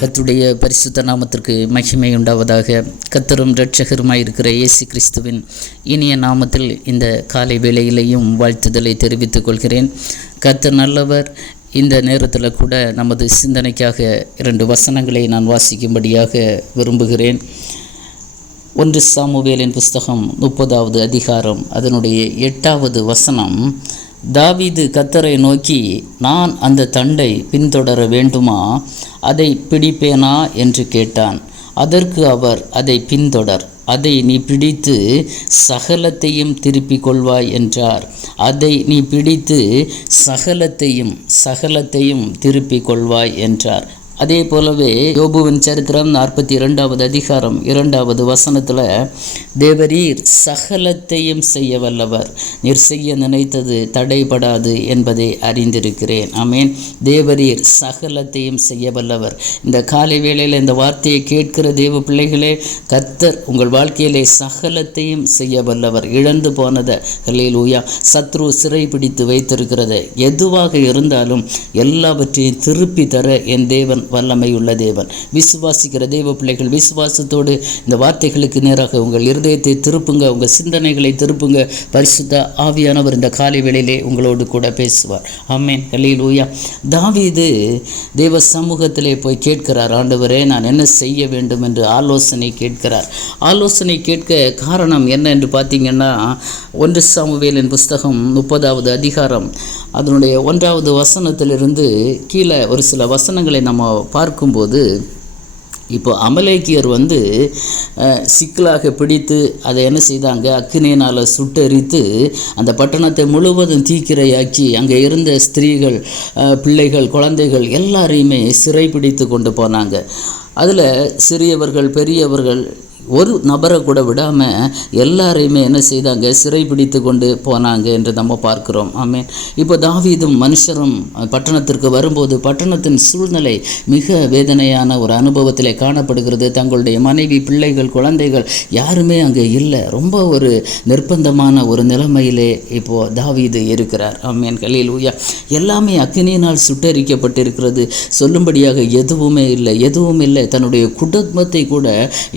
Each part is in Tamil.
கத்துடைய பரிசுத்த நாமத்திற்கு மகிமை உண்டாவதாக. கத்தரும் இருக்கிற இயேசு கிறிஸ்துவின் இனிய நாமத்தில் இந்த காலை வேளையிலேயும் வாழ்த்துதலை தெரிவித்துக் கொள்கிறேன். கத்தர் நல்லவர். இந்த நேரத்தில் கூட நமது சிந்தனைக்காக இரண்டு வசனங்களை நான் வாசிக்கும்படியாக விரும்புகிறேன். ஒன்று சாமுவேலின் புஸ்தகம் முப்பதாவது அதிகாரம் அதனுடைய எட்டாவது வசனம் தாவீது கத்தரை நோக்கி நான் அந்த தண்டை பின்தொடர வேண்டுமா? அதை பிடிப்பேனா? என்று கேட்டான். அதற்கு அவர் அதை பின்தொடர். அதை நீ பிடித்து சகலத்தையும் திருப்பிக் கொள்வாய் என்றார். அதை நீ பிடித்து சகலத்தையும் சகலத்தையும் திருப்பிக் கொள்வாய் என்றார். அதே போலவே யோபுவின் சரித்திரம் நாற்பத்தி இரண்டாவது அதிகாரம் இரண்டாவது வசனத்தில் தேவரீர் சகலத்தையும் செய்ய வல்லவர். நீர் செய்ய நினைத்தது தடைபடாது என்பதை அறிந்திருக்கிறேன். ஆமேன். தேவரீர் சகலத்தையும் செய்ய வல்லவர். இந்த காலை வேளையில் இந்த வார்த்தையை கேட்கிற தேவ பிள்ளைகளே கர்த்தர் உங்கள் வாழ்க்கையிலே சகலத்தையும் செய்ய வல்லவர். இழந்து போனதை ஹல்லேல் ஊயா சத்ரு சிறை பிடித்து வைத்திருக்கிறத எதுவாக இருந்தாலும் எல்லாவற்றையும் திருப்பி தர என் தேவன் வல்லமையுள்ள தேவன். விசுவாசிக்கிற தேவ பிள்ளைகள் விசுவாசத்தோடு இந்த வார்த்தைகளுக்கு நேராக உங்கள் இருதயத்தை திருப்புங்க உங்கள் சிந்தனைகளை திருப்புங்க. பரிசுத்த ஆவியானவர் இந்த காலை வேளையிலே உங்களோடு கூட பேசுவார். ஆமேன். கலியில் ஊயா தாவீது தேவ சமூகத்திலே போய் கேட்கிறார் ஆண்டவரே நான் என்ன செய்ய வேண்டும்? என்று ஆலோசனை கேட்கிறார். ஆலோசனை கேட்க காரணம் என்ன என்று பார்த்தீங்கன்னா ஒன்று சாமுவேலின் புஸ்தகம் முப்பதாவது அதிகாரம் அதனுடைய ஒன்றாவது வசனத்திலிருந்து கீழே ஒரு சில வசனங்களை நம்ம பார்க்கும்போது இப்போ அமலேக்கியர் வந்து சிக்கலாக பிடித்து அதை என்ன செய்தாங்க? அக்கினியினால் சுட்டெரித்து அந்த பட்டணத்தை முழுவதும் தீக்கிரையாக்கி அங்கே இருந்த ஸ்திரீகள் பிள்ளைகள் குழந்தைகள் எல்லாரையுமே சிறை பிடித்து கொண்டு போனாங்க. அதில் சிறியவர்கள் பெரியவர்கள் ஒரு நபரை கூட விடாமல் எல்லாரையுமே என்ன செய்தாங்க? சிறைபிடித்து கொண்டு போனாங்க என்று நம்ம பார்க்கிறோம். ஆமே இப்போ தாவீதும் மனுஷரும் பட்டணத்திற்கு வரும்போது பட்டணத்தின் சூழ்நிலை மிக வேதனையான ஒரு அனுபவத்திலே காணப்படுகிறது. தங்களுடைய மனைவி பிள்ளைகள் குழந்தைகள் யாருமே அங்கே இல்லை. ரொம்ப ஒரு நிர்பந்தமான ஒரு நிலைமையிலே இப்போ தாவீது இருக்கிறார். ஆமேன். கலில் ஊயா எல்லாமே அக்னியினால் சுட்டரிக்கப்பட்டிருக்கிறது. சொல்லும்படியாக எதுவுமே இல்லை. எதுவும் இல்லை. தன்னுடைய குடும்பத்தை கூட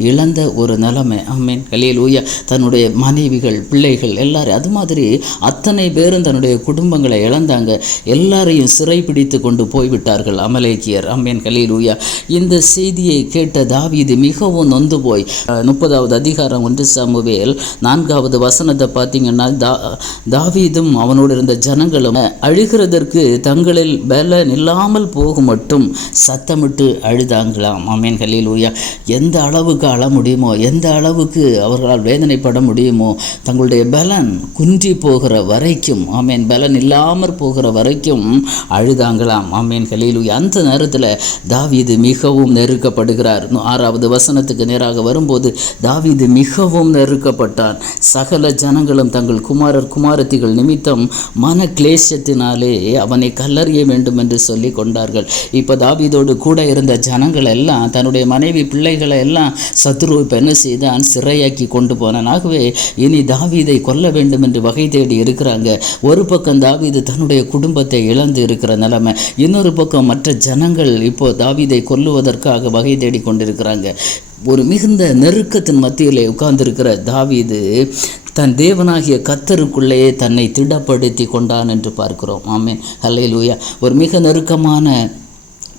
இழந்த ஒரு நிலைமை. ஆமேன். கலியல் ஊயா தன்னுடைய மனைவிகள் பிள்ளைகள் எல்லாரும் அது மாதிரி அத்தனை பேரும் தன்னுடைய குடும்பங்களை இழந்தாங்க. எல்லாரையும் சிறை பிடித்து கொண்டு போய்விட்டார்கள் அமலேக்கியர். அம்மேன் கலியல் ஊயா இந்த செய்தியை கேட்ட தாவீது மிகவும் நொந்து போய். முப்பதாவது அதிகாரம் ஒன்று சமுவேல் நான்காவது வசனத்தை பார்த்தீங்கன்னா தா தாவீதும் அவனோடு இருந்த ஜனங்களும் அழுகிறதற்கு தங்களில் பலன் இல்லாமல் போகும் மட்டும் சத்தமிட்டு அழுதாங்களாம். அம்மேன் கலியல் ஊயா எந்த அளவுக்கு அழ முடியுமோ எந்த அளவுக்கு அவர்களால் வேதனைப்பட முடியுமோ? தங்களுடைய பலன் குன்றி போகிற வரைக்கும் ஆமீன் பலன் இல்லாமற் போகிற வரைக்கும் அழுதாங்களாம். ஆமீன் கலீலு அந்த நேரத்தில் தாவீது மிகவும் நெருக்கப்படுகிறார். ஆறாவது வசனத்துக்கு நேராக வரும்போது தாவீது மிகவும் நெருக்கப்பட்டான். சகல ஜனங்களும் தங்கள் குமாரர் குமாரத்திகள் நிமித்தம் மன கிளேசத்தினாலே அவனை கல்லறிய வேண்டும் என்று சொல்லி கொண்டார்கள். இப்போ தாவீதோடு கூட இருந்த ஜனங்கள் எல்லாம் தன்னுடைய மனைவி பிள்ளைகளை எல்லாம் சத்ரு இப்போ என்ன செய்தான் சிறையாக்கி கொண்டு போனான். ஆகவே இனி தாவீதை கொல்ல வேண்டும் என்று வகை தேடி இருக்கிறாங்க. ஒரு பக்கம் தாவீது தன்னுடைய குடும்பத்தை இழந்து இருக்கிற நிலைமை இன்னொரு பக்கம் மற்ற ஜனங்கள் இப்போ தாவீதை கொல்லுவதற்காக வகை தேடி கொண்டிருக்கிறாங்க. ஒரு மிகுந்த நெருக்கத்தின் மத்தியிலே உட்கார்ந்திருக்கிற தாவீது தன் தேவனாகிய கத்தருக்குள்ளேயே தன்னை திடப்படுத்தி கொண்டான் என்று பார்க்கிறோம். ஆமேன். ஹல்லேலூயா. ஒரு மிக நெருக்கமான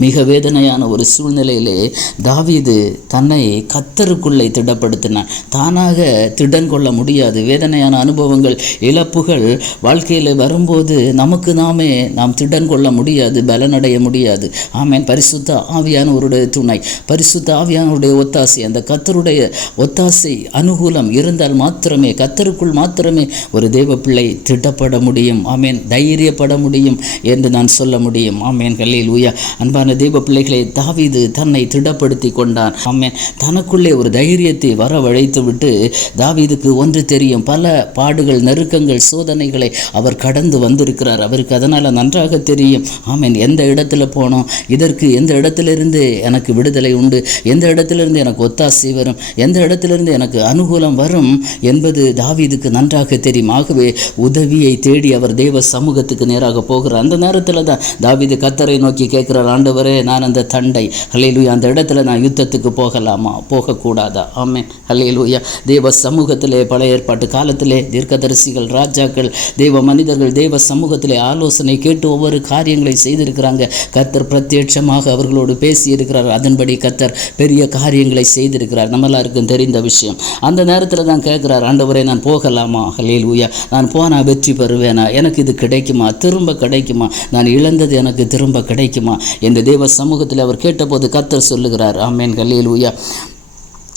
மிக வேதனையான ஒரு சூழ்நிலையிலே தாவீது தன்னை கத்தருக்குள்ளே திடப்படுத்தினான். தானாக திடன் கொள்ள முடியாது. வேதனையான அனுபவங்கள் இழப்புகள் வாழ்க்கையில் வரும்போது நமக்கு நாமே நாம் திடன் கொள்ள முடியாது பலனடைய முடியாது. ஆமேன். பரிசுத்த ஆவியானவருடைய துணை பரிசுத்த ஆவியானவருடைய ஒத்தாசை அந்த கத்தருடைய ஒத்தாசை அனுகூலம் இருந்தால் மாத்திரமே கத்தருக்குள் மாத்திரமே ஒரு தெய்வ பிள்ளை திடப்பட முடியும். ஆமேன். தைரியப்பட முடியும் என்று நான் சொல்ல முடியும். ஆமேன். கல்லில் உயா அன்பான தேவ பிள்ளைகளை தாவீது தன்னை திடப்படுத்தி கொண்டான். ஆமேன். தனக்குள்ளே ஒரு தைரியத்தை வரவழைத்து விட்டு தாவீதுக்கு ஒன்று தெரியும். பல பாடுகள் நெருக்கங்கள் சோதனைகளை அவர் கடந்து வந்திருக்கிறார். அவருக்கு அதனால் நன்றாக தெரியும். ஆமேன். எந்த இடத்துல போனோம்? இதற்கு எந்த இடத்திலிருந்து எனக்கு விடுதலை உண்டு? எந்த இடத்திலிருந்து எனக்கு ஒத்தாசை வரும்? எந்த இடத்திலிருந்து எனக்கு அனுகூலம் வரும்? என்பது தாவீதுக்கு நன்றாக தெரியும். ஆகவே உதவியை தேடி அவர் தேவ சமூகத்துக்கு நேராக போகிறார். அந்த நேரத்தில் தான் தாவீது கத்தரை நோக்கி கேட்கிறார். ஆண்டவர் ஆண்டவரே நான் அந்த தண்டை. ஹலேலுயா அந்த இடத்துல நான் யுத்தத்துக்கு போகலாமா? போகக்கூடாதா? ஆமே ஹலேலுயா தேவ சமூகத்திலே பழைய ஏற்பாட்டு காலத்திலே தீர்க்கதரிசிகள் ராஜாக்கள் தேவ மனிதர்கள் தேவ சமூகத்திலே ஆலோசனை கேட்டு ஒவ்வொரு காரியங்களை செய்திருக்கிறாங்க. கத்தர் பிரத்யட்சமாக அவர்களோடு பேசியிருக்கிறார். அதன்படி கத்தர் பெரிய காரியங்களை செய்திருக்கிறார். நம்ம எல்லாருக்கும் தெரிந்த விஷயம். அந்த நேரத்தில் தான் கேட்குறார் ஆண்டவரே நான் போகலாமா? ஹல்லேலூயா. நான் போனால் வெற்றி பெறுவேனா? எனக்கு இது கிடைக்குமா? திரும்ப கிடைக்குமா? நான் இழந்தது எனக்கு திரும்ப கிடைக்குமா? என்று தேவ சமூகத்தில் அவர் கேட்டபோது கத்தர் சொல்லுகிறார். ஆமேன். ஹல்லேலூயா.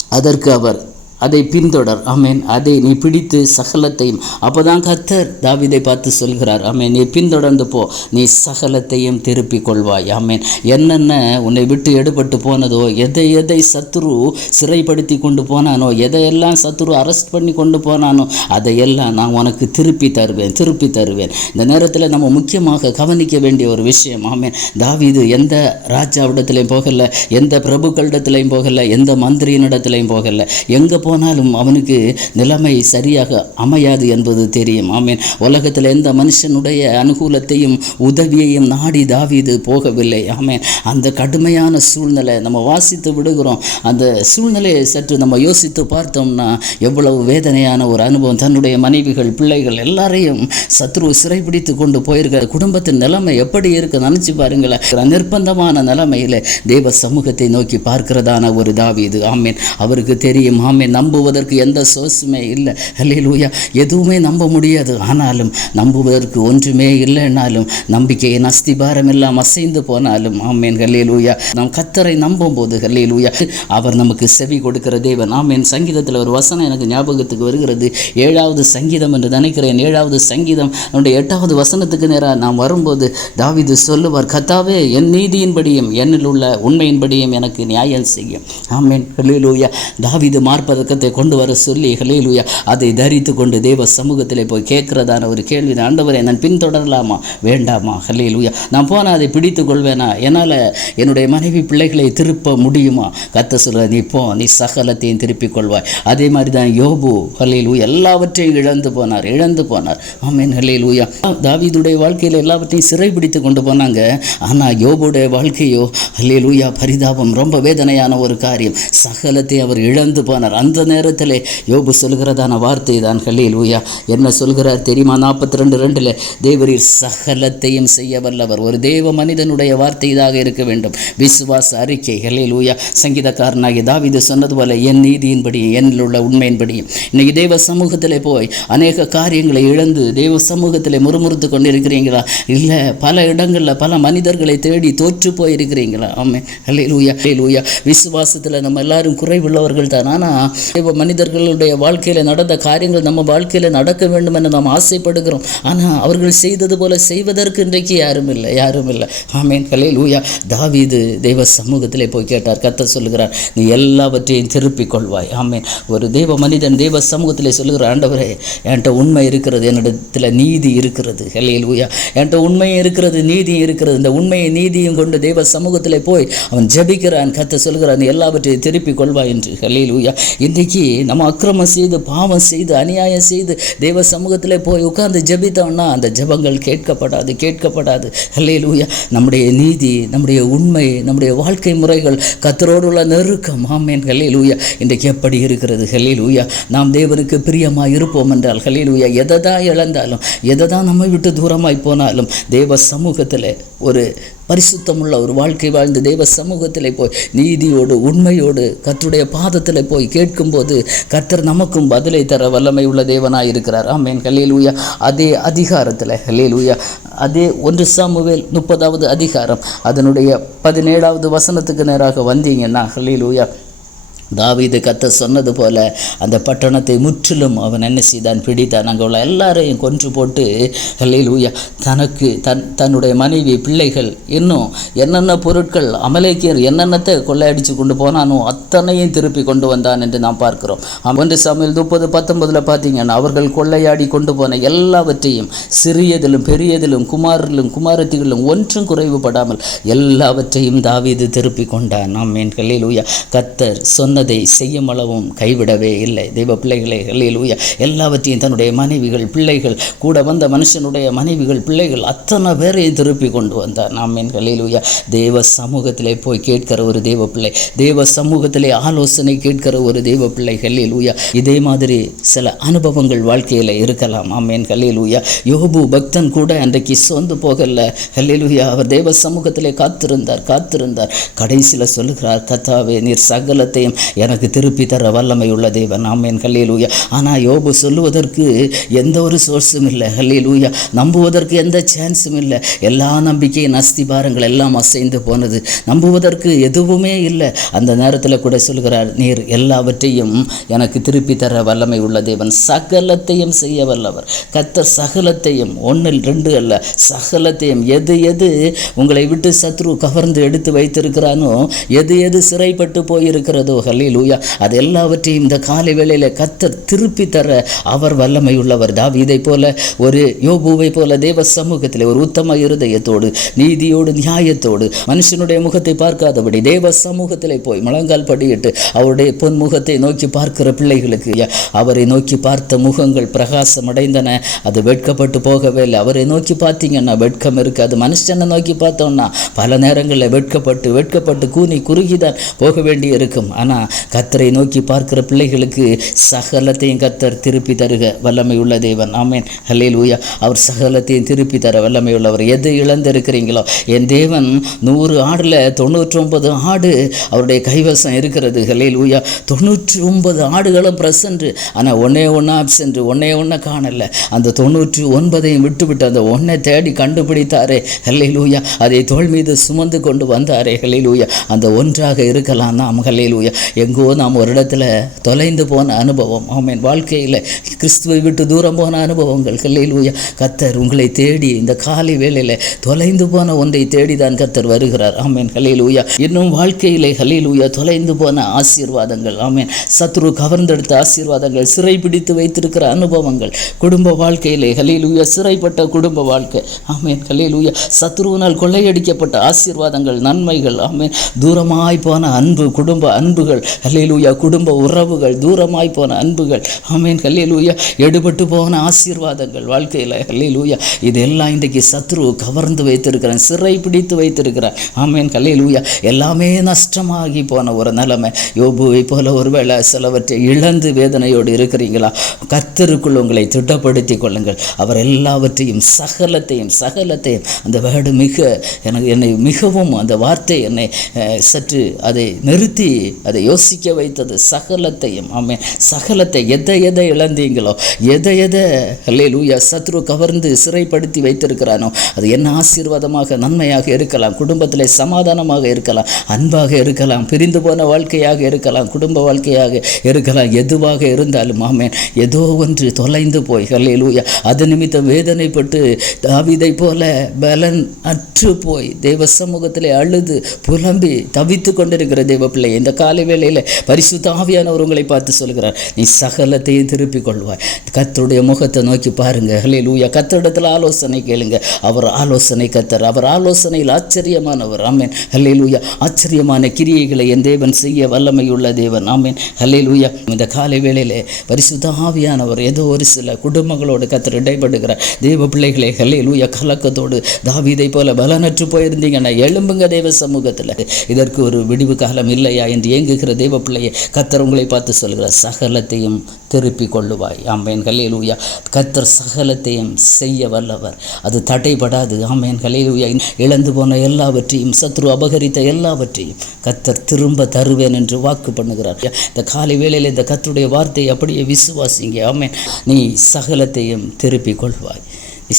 அதற்கு அவர் அதை பின்தொடர். ஆமேன். அதை நீ பிடித்து சகலத்தையும். அப்போதான் கத்தர் தாவிதை பார்த்து சொல்கிறார். ஆமேன். நீ பின்தொடர்ந்து போ. நீ சகலத்தையும் திருப்பிக் கொள்வாய். ஆமேன். என்னென்ன உன்னை விட்டு எடுபட்டு போனதோ எதை எதை சத்ரு சிறைப்படுத்தி கொண்டு போனானோ எதையெல்லாம் சத்ரு அரெஸ்ட் பண்ணி கொண்டு போனானோ அதையெல்லாம் நான் உனக்கு திருப்பி தருவேன் திருப்பி தருவேன். இந்த நேரத்தில் நம்ம முக்கியமாக கவனிக்க வேண்டிய ஒரு விஷயம். ஆமேன். தாவிது எந்த ராஜாவிடத்திலையும் போகலை எந்த பிரபுக்களிடத்திலையும் போகலை எந்த மந்திரியினிடத்திலையும் போகலை. எங்கே போனாலும் அவனுக்கு நிலைமை சரியாக அமையாது என்பது தெரியும். ஆமேன். உலகத்தில் எந்த மனுஷனுடைய அனுகூலத்தையும் உதவியையும் நாடி தாவிது போகவில்லை. ஆமேன். அந்த கடுமையான சூழ்நிலை நம்ம வாசித்து விடுகிறோம். அந்த சூழ்நிலையை சற்று நம்ம யோசித்து பார்த்தோம்னா எவ்வளவு வேதனையான ஒரு அனுபவம். தன்னுடைய மனைவிகள் பிள்ளைகள் எல்லாரையும் சத்ரு சிறைபிடித்து கொண்டு போயிருக்கிற குடும்பத்தின் நிலைமை எப்படி இருக்கு நினச்சி பாருங்களேன். நிர்பந்தமான நிலைமையில் தேவ சமூகத்தை நோக்கி பார்க்கிறதான ஒரு தாவீது. ஆமேன். அவருக்கு தெரியும். ஆமேன். நம்புவதற்கு எந்த சோர்ஸுமே இல்லை. ஹல்லேலூயா எதுவுமே நம்ப முடியாது. ஆனாலும் நம்புவதற்கு ஒன்றுமே இல்லைன்னாலும் நம்பிக்கையின் அஸ்திபாரம் எல்லாம் அசைந்து போனாலும் ஆமேன் ஹல்லேலூயா நாம் கத்தரை நம்பும் போது ஹல்லேலூயா அவர் நமக்கு செவி கொடுக்கிற தேவன். ஆமேன். சங்கீதத்தில் ஒரு வசனம் எனக்கு ஞாபகத்துக்கு வருகிறது. ஏழாவது சங்கீதம் என்று நினைக்கிறேன். ஏழாவது சங்கீதம். நம்முடைய எட்டாவது வசனத்துக்கு நேராக நாம் வரும்போது தாவீது சொல்லுவார் கத்தாவே என் நீதியின்படியும் என்னில் உள்ள உண்மையின்படியும் எனக்கு நியாயம் செய்யும். ஆமேன். ஹல்லேலூயா தாவீது மார்பதக்கத்தை கொண்டு வர சொல்லி ஹலேலுயா அதை தரித்து கொண்டு தேவ சமூகத்தில் போய் கேட்குறதான ஒரு கேள்வி ஆண்டவரை நான் பின்தொடரலாமா? வேண்டாமா? ஹலேலுயா நான் போனால் அதை பிடித்து கொள்வேனா? என்னால் என்னுடைய மனைவி பிள்ளைகளை திருப்ப முடியுமா? கத்த சொல்ல நீ போ நீ சகலத்தையும் திருப்பிக் கொள்வாய். அதே மாதிரி தான் யோபு ஹலேலு எல்லாவற்றையும் இழந்து போனார் இழந்து போனார். ஆமீன் ஹலேலுயா தாவிதுடைய வாழ்க்கையில் எல்லாவற்றையும் சிறைபிடித்து கொண்டு போனாங்க. ஆனால் யோபுடைய வாழ்க்கையோ ஹலேலுயா பரிதாபம் ரொம்ப வேதனையான ஒரு காரியம். சகலத்தை அவர் இழந்து போனார். அந்த நேரத்தில் யோபு சொல்கிறதான வார்த்தை தான். ஹல்லேலூயா. என்ன சொல்கிறார் தெரியுமா? நாற்பத்தி ரெண்டு ரெண்டில் தேவரீர் சகலத்தையும் செய்ய வல்லவர். ஒரு தேவ மனிதனுடைய வார்த்தை இதாக இருக்க வேண்டும். விசுவாச அறிக்கை. ஹல்லேலூயா. சங்கீதக்காரனாகி தாவிது சொன்னது போல என் நீதியின்படி என்னில் உள்ள உண்மையின்படியும் இன்னைக்கு தேவ சமூகத்தில் போய் அநேக காரியங்களை இழந்து தேவ சமூகத்தில் முறுமுறுத்து கொண்டிருக்கிறீங்களா? இல்லை பல இடங்களில் பல மனிதர்களை தேடி தோற்று போயிருக்கிறீங்களா? ஆமே ஹல்லேலூயா. ஊயா விசுவாசத்தில் நம்ம எல்லாரும் குறைவுள்ளவர்கள் தான் ஆனால் மனிதர்களுடைய வாழ்க்கையில் நடந்த காரியங்கள் நம்ம வாழ்க்கையில் நடக்க வேண்டும் என நாம் ஆசைப்படுகிறோம். ஆனால் அவர்கள் செய்தது போல செய்வதற்கு இன்றைக்கு யாரும் இல்லை யாரும் இல்லை. ஆமேன் லூயா தாவீது தெய்வ சமூகத்திலே போய் கேட்டார். கத்த சொல்லுகிறார் நீ எல்லாவற்றையும் திருப்பிக் கொள்வாய். ஆமேன். ஒரு தெய்வ மனிதன் தெய்வ சமூகத்திலே சொல்லுகிற ஆண்டவரே என்கிட்ட உண்மை இருக்கிறது என்னிடத்தில் நீதி இருக்கிறது. ஹல்லேலூயா என்கிட்ட உண்மையும் இருக்கிறது நீதியும் இருக்கிறது. இந்த உண்மையை நீதியும் கொண்டு தெய்வ சமூகத்திலே போய் அவன் ஜெபிக்கிறான். கத்த சொல்கிறான் நீ எல்லாவற்றையும் திருப்பிக் கொள்வாய் என்று. ஹல்லேலூயா இன்றைக்கி நம்ம அக்கிரமம் செய்து பாவம் செய்து அநியாயம் செய்து தெய்வ சமூகத்தில் போய் உட்காந்து ஜபித்தோம்னா அந்த ஜெபங்கள் கேட்கப்படாது கேட்கப்படாது. ஹல்லேலூயா. நம்முடைய நீதி நம்முடைய உண்மை நம்முடைய வாழ்க்கை முறைகள் கத்தரோடு உள்ள நெருக்கம். ஆமேன். ஹல்லேலூயா. இன்றைக்கு எப்படி இருக்கிறது? ஹல்லேலூயா. நாம் தேவனுக்கு பிரியமாக இருப்போம் என்றால் ஹல்லேலூயா எதை தான் இழந்தாலும் எதை தான் நம்மை விட்டு தூரமாய் போனாலும் தேவ சமூகத்தில் ஒரு பரிசுத்தமுள்ள ஒரு வாழ்க்கை வாழ்ந்து தெய்வ சமூகத்தில் போய் நீதியோடு உண்மையோடு கர்த்தருடைய பாதத்தில் போய் கேட்கும்போது கர்த்தர் நமக்கும் பதிலை தர வல்லமை உள்ள தேவனாக இருக்கிறார். ஆமேன். ஹல்லேலூயா. அதே அதிகாரத்தில் ஹல்லேலூயா. அதே ஒன்று சாமுவேல் முப்பதாவது அதிகாரம். அதனுடைய பதினேழாவது வசனத்துக்கு நேராக வந்தீங்கன்னா ஹல்லேலூயா. தாவீது கத்த சொன்னது போல அந்த பட்டணத்தை முற்றிலும் அவன் என்ன செய்தான் பிடித்தான். அங்கே உள்ள எல்லாரையும் கொன்று போட்டு ஹல்லேலூயா தனக்கு தன் தன்னுடைய மனைவி பிள்ளைகள் இன்னும் என்னென்ன பொருட்கள் அமலேக்கியர் என்னென்னத்தை கொள்ளையடித்து கொண்டு போனானோ அத்தனையும் திருப்பி கொண்டு வந்தான் என்று நாம் பார்க்கிறோம். ஒன்று சமையல் முப்பது பத்தொன்பதில் பார்த்தீங்கன்னா அவர்கள் கொள்ளையாடி கொண்டு போன எல்லாவற்றையும் சிறியதிலும் பெரியதிலும் குமாரிலும் குமாரத்திகளிலும் ஒன்றும் குறைவுபடாமல் எல்லாவற்றையும் தாவீது திருப்பி கொண்டான். ஆமேன். ஹல்லேலூயா. கத்தர் சொன்ன சொன்னதை செய்யும் அளவும் கைவிடவே இல்லை. தெய்வ பிள்ளைகளை ஹல்லேலூயா. எல்லாவற்றையும் தன்னுடைய மனைவிகள் பிள்ளைகள் கூட வந்த மனுஷனுடைய மனைவிகள் பிள்ளைகள் அத்தனை பேரையும் திருப்பி கொண்டு வந்தார். நாமேன் ஹல்லேலூயா. தேவ சமூகத்திலே போய் கேட்கிற ஒரு தெய்வ பிள்ளை தேவ சமூகத்திலே ஆலோசனை கேட்கிற ஒரு தெய்வ பிள்ளை ஹல்லேலூயா. இதே மாதிரி சில அனுபவங்கள் வாழ்க்கையில் இருக்கலாம். ஆமேன் ஹல்லேலூயா. யோபு பக்தன் கூட அன்றைக்கு சோர்ந்து போகல. ஹல்லேலூயா அவர் தேவ சமூகத்திலே காத்திருந்தார் காத்திருந்தார். கடைசியில் சொல்லுகிறார் கத்தாவே நீர் சகலத்தையும் எனக்கு திருப்பி தர வல்லமை உள்ள தேவன். ஆமேன். ஹல்லேலூயா. ஆனால் யோபு சொல்லுவதற்கு எந்த ஒரு சோர்ஸும் இல்லை. ஹல்லேலூயா. நம்புவதற்கு எந்த சான்ஸும் இல்லை. எல்லா நம்பிக்கையின் அஸ்திபாரங்கள் எல்லாம் அசைந்து போனது. நம்புவதற்கு எதுவுமே இல்லை. அந்த நேரத்தில் கூட சொல்கிறார் நீர் எல்லாவற்றையும் எனக்கு திருப்பி தர வல்லமை உள்ள தேவன். சகலத்தையும் செய்ய வல்லவர். கத்தர் சகலத்தையும் ஒன்றில் ரெண்டு அல்ல. சகலத்தையும் எது எது உங்களை விட்டு சத்ரு கவர்ந்து எடுத்து வைத்திருக்கிறானோ எது எது சிறைப்பட்டு போயிருக்கிறதோ ஹல்லேலூயா அது எல்லாவற்றையும் இந்த காலை வேளையில் கத்தர் திருப்பி தர அவர் வல்லமை உள்ளவர் தாவீதை போல ஒரு யோபுவை போல தேவ சமூகத்தில் ஒரு உத்தம இருதயத்தோடு நீதியோடு நியாயத்தோடு மனுஷனுடைய முகத்தை பார்க்காதபடி தேவ சமூகத்தில் போய் முழங்கால் படியிட்டு அவருடைய பொன் முகத்தை நோக்கி பார்க்கிற பிள்ளைகளுக்கு அவரை நோக்கி பார்த்த முகங்கள் பிரகாசம் அடைந்தன அது வெட்கப்பட்டு போகவே இல்லை. அவரை நோக்கி பார்த்தீங்கன்னா வெட்கம் இருக்காது மனுஷனை நோக்கி பார்த்தோம்னா பல நேரங்களில் வெட்கப்பட்டு வெட்கப்பட்டு கூனி குறுகிதான் போக வேண்டி இருக்கும் ஆனால் கத்தரை நோக்கி பார்க்கிற பிள்ளைகளுக்கு சகலத்தையும் கத்தர் திருப்பி தருக வல்லமை உள்ள தேவன். ஆமேன். ஹல்லேல் ஊயா அவர் சகலத்தையும் திருப்பி தர வல்லமை உள்ளவர் எது இழந்திருக்கிறீங்களோ? என் தேவன் நூறு ஆடில் தொண்ணூற்றி ஒன்பது ஆடு அவருடைய கைவசம் இருக்கிறது. ஹல்லேல் ஊயா தொண்ணூற்றி ஒன்பது ஆடுகளும் பிரசன்று. ஆனால் ஒன்னே ஒன்றா ஆப்சென்ட் ஒன்னே ஒன்றா காணலை. அந்த தொண்ணூற்றி ஒன்பதையும் விட்டுவிட்டு அந்த ஒன்றை தேடி கண்டுபிடித்தாரே. ஹல்லே லூயா அதை தோள் மீது சுமந்து கொண்டு வந்தாரே. ஹலே லூயா அந்த ஒன்றாக இருக்கலாம் நாம். ஹலே லூயா எங்கோ நாம் ஒரு இடத்துல தொலைந்து போன அனுபவம். ஆமீன். வாழ்க்கையில் கிறிஸ்துவை விட்டு தூரம் போன அனுபவங்கள். கல்லையில் லூயா கத்தர் உங்களை தேடி இந்த காலை வேளையில் தொலைந்து போன ஒன்றை தேடி தான் கத்தர் வருகிறார். ஆமீன். கலையில் லூயா இன்னும் வாழ்க்கையிலே ஹல்லே லூயா தொலைந்து போன ஆசீர்வாதங்கள். ஆமேன். சத்ரு கவர்ந்தெடுத்த ஆசீர்வாதங்கள் சிறை பிடித்து வைத்திருக்கிற அனுபவங்கள். குடும்ப வாழ்க்கையிலே ஹலேலூயா சிறைப்பட்ட குடும்ப வாழ்க்கை. ஆமேன். ஹலேலூயா சத்ருவினால் கொள்ளையடிக்கப்பட்ட ஆசீர்வாதங்கள் நன்மைகள். ஆமீன். தூரமாய் போன அன்பு குடும்ப அன்புகள் ஹலேலூயா குடும்ப உறவுகள் தூரமாய் போன அன்புகள். ஆமேன் ஹலேலூயா எடுபட்டு போன ஆசீர்வாதங்கள் வாழ்க்கையில் ஹலேலூயா இதெல்லாம் இன்றைக்கு சத்ரு கவர்ந்து வைத்திருக்கிறேன் சிறை பிடித்து வைத்திருக்கிறேன். ஆமேன் ஹலேலூயா எல்லாமே நஷ்டமாகி போன ஒரு நிலைமை. யோபுவை போல ஒருவேளை சிலவற்றை இழந்து வேதனையோடு இருக்கிறீங்களா கத்தருக்குள் உங்களை திட்டப்படுத்திக் கொள்ளுங்கள். அவர் எல்லாவற்றையும் சகலத்தையும் சகலத்தையும் அந்த வேர்டு மிக எனக்கு என்னை மிகவும் அந்த வார்த்தை என்னை சற்று அதை நிறுத்தி அதை யோசிக்க வைத்தது சகலத்தையும். ஆமே சகலத்தை எதை எதை இழந்தீங்களோ எதை எதை அல்லே லூயா சத்ரு கவர்ந்து சிறைப்படுத்தி வைத்திருக்கிறானோ அது என்ன ஆசீர்வாதமாக நன்மையாக இருக்கலாம் குடும்பத்தில் சமாதானமாக இருக்கலாம் அன்பாக இருக்கலாம் பிரிந்து போன வாழ்க்கையாக இருக்கலாம் குடும்ப வாழ்க்கையாக இருக்கலாம் எதுவாக இருந்தாலும் ஆமே ஏதோ ஒன்று தொலைந்து போய் ஹல்லேலூயா அது நிமித்தம் வேதனைப்பட்டு தாவிதை போல பலன் அற்று போய் தேவ சமூகத்திலே அழுது புலம்பி தவித்து கொண்டிருக்கிற தெய்வ பிள்ளை இந்த காலை வேளையில் பரிசுத்த ஆவியானவர் உங்களை பார்த்து சொல்கிறார் நீ சகலத்தையும் திருப்பிக் கொள்வாய் கத்தருடைய முகத்தை நோக்கி பாருங்க. ஹல்லேலூயா கத்தரிடத்தில் ஆலோசனை கேளுங்க. அவர் ஆலோசனை கத்தர். அவர் ஆலோசனையில் ஆச்சரியமானவர். ஆமேன். ஹலே லூயா ஆச்சரியமான கிரியைகளை என் தேவன் செய்ய வல்லமையுள்ள தேவன். ஆமேன். ஹலே லூயா இந்த காலை வேளையிலே பரிசுத்த ஆவியானவர் ஏதோ ஒரு சில குடும்பங்களோடு கத்தர் இடைப்படுகிறார் தேவ பிள்ளைகளை ஹல்லேலூயா கலக்கத்தோடு தாவிதை போல பலனற்று போயிருந்தீங்கன்னா எழும்புங்க தேவ சமூகத்தில். இதற்கு ஒரு விடிவு காலம் இல்லையா என்று ஏங்குகிற தேவ பிள்ளையை கத்தர் உங்களை பார்த்து சொல்கிறார் சகலத்தையும் திருப்பி கொள்ளுவாய். ஆமேன் கலையிலூயா கத்தர் சகலத்தையும் செய்ய வல்லவர். அது தடைபடாது. ஆமேன் கலையிலூயா இழந்து போன எல்லாவற்றையும் சத்ரு அபகரித்த எல்லாவற்றையும் கத்தர் திரும்ப தருவேன் என்று வாக்கு பண்ணுகிறார். இந்த காலை வேளையில் இந்த கத்தருடைய வார்த்தையை அப்படியே விசுவாசிங்க. ஆமேன். நீ சகலத்தையும் திருப்பி கொள்வாய்.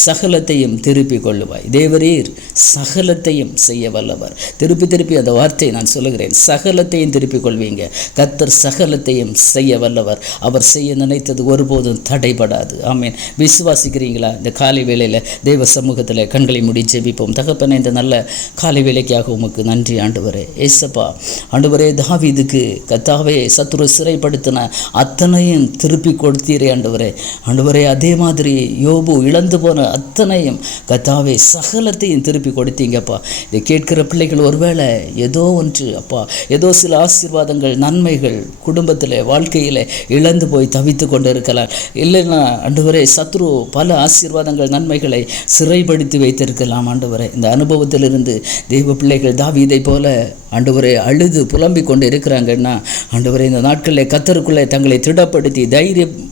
சகலத்தையும் திருப்பி கொள்ளுவாய். தேவரீர் சகலத்தையும் செய்ய வல்லவர். திருப்பி திருப்பி அந்த வார்த்தையை நான் சொல்லுகிறேன். சகலத்தையும் திருப்பி கொள்வீங்க. கத்தர் சகலத்தையும் செய்ய வல்லவர். அவர் செய்ய நினைத்தது ஒருபோதும் தடைபடாது. ஆமீன். விசுவாசிக்கிறீங்களா? இந்த காலை வேளையில் தேவ சமூகத்தில் கண்களை முடி ஜெபிப்போம். தகப்பனை இந்த நல்ல காலை வேலைக்காக உமக்கு நன்றி ஆண்டுவரே. ஏசப்பா ஆண்டுவரே தாவிதுக்கு கத்தாவே சத்துரு சிறைப்படுத்தின அத்தனையும் திருப்பி கொடுத்தீரே ஆண்டுவரே. ஆண்டுவரே அதே மாதிரி யோபு இழந்து போன போன அத்தனையும் கத்தாவே சகலத்தையும் திருப்பி கொடுத்தீங்கப்பா. இதை கேட்கிற பிள்ளைகள் ஒருவேளை ஏதோ ஒன்று அப்பா ஏதோ சில ஆசீர்வாதங்கள் நன்மைகள் குடும்பத்தில் வாழ்க்கையில் இழந்து போய் தவித்து கொண்டு இருக்கலாம் இல்லைன்னா ஆண்டவரே சத்ரு பல ஆசீர்வாதங்கள் நன்மைகளை சிறைப்படுத்தி வைத்திருக்கலாம் ஆண்டவரே. இந்த அனுபவத்திலிருந்து தெய்வ பிள்ளைகள் தாவீதை போல ஆண்டவரே அழுது புலம்பிக் கொண்டு இருக்கிறாங்கன்னா ஆண்டவரே இந்த நாட்களில் கத்தருக்குள்ளே தங்களை திடப்படுத்தி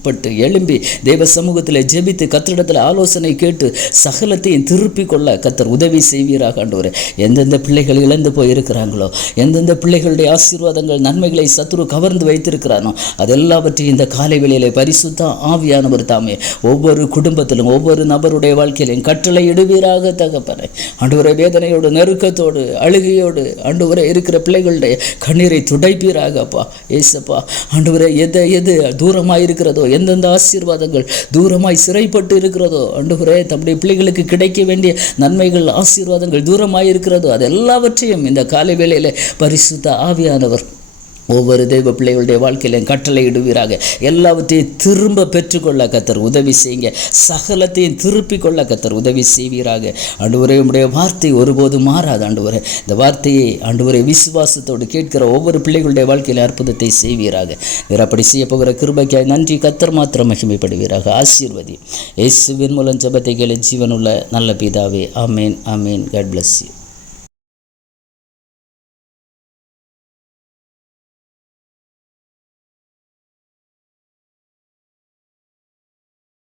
தைரியப்பட்டு எழும்பி தெய்வ சமூகத்தில் ஜெபித்து கத்திடத்தில் ஆலோசனை கேட்டு சகலத்தையும் திருப்பி கொள்ள கத்தர் உதவி செய்வீராக ஆண்டவர். எந்தெந்த பிள்ளைகள் இழந்து போய் இருக்கிறாங்களோ எந்தெந்த பிள்ளைகளுடைய ஆசீர்வாதங்கள் நன்மைகளை சத்துரு கவர்ந்து வைத்திருக்கிறானோ அதெல்லாவற்றையும் இந்த காலை வேளையிலே பரிசுத்த ஆவியானவர் தாமே ஒவ்வொரு குடும்பத்திலும் ஒவ்வொரு நபருடைய வாழ்க்கையிலையும் கட்டளை இடுவீராக தகப்பனே. அன்றுவரை வேதனையோடு நெருக்கத்தோடு அழுகையோடு அன்றுவரை இருக்கிற பிள்ளைகளுடைய கண்ணீரை துடைப்பீராகப்பா ஏசப்பா. அன்றுவரை எதை எது தூரமாக இருக்கிறதோ எந்தெந்த ஆசீர்வாதங்கள் தூரமாய் சிறைப்பட்டு இருக்கிறதோ ஆண்டவரே தம்முடைய பிள்ளைகளுக்கு கிடைக்க வேண்டிய நன்மைகள் ஆசீர்வாதங்கள் தூரமாய் இருக்கிறதோ அது எல்லாவற்றையும் இந்த காலை வேளையில் பரிசுத்த ஆவியானவர் ஒவ்வொரு தெய்வ பிள்ளைகளுடைய வாழ்க்கையிலையும் கட்டளை இடுவீராக. எல்லாவற்றையும் திரும்ப பெற்றுக்கொள்ள கத்தர் உதவி செய்யுங்க. சகலத்தையும் திருப்பி கொள்ள கத்தர் உதவி செய்வீராக. ஆண்டவரே உடைய வார்த்தை ஒருபோதும் மாறாது ஆண்டவரே. இந்த வார்த்தையை ஆண்டவரை விசுவாசத்தோடு கேட்கிற ஒவ்வொரு பிள்ளைகளுடைய வாழ்க்கையில் அற்புதத்தை செய்வீராக. வேறு அப்படி செய்ய போகிற கிருபைக்காய் நன்றி. கத்தர் மாத்திரம் மகிமைப்படுவீராக. ஆசீர்வதி. இயேசுவின் மூலம் ஜெபத்தை கேளு. ஜீவனுள்ள நல்ல பிதாவே. ஆமேன் ஆமேன். God bless you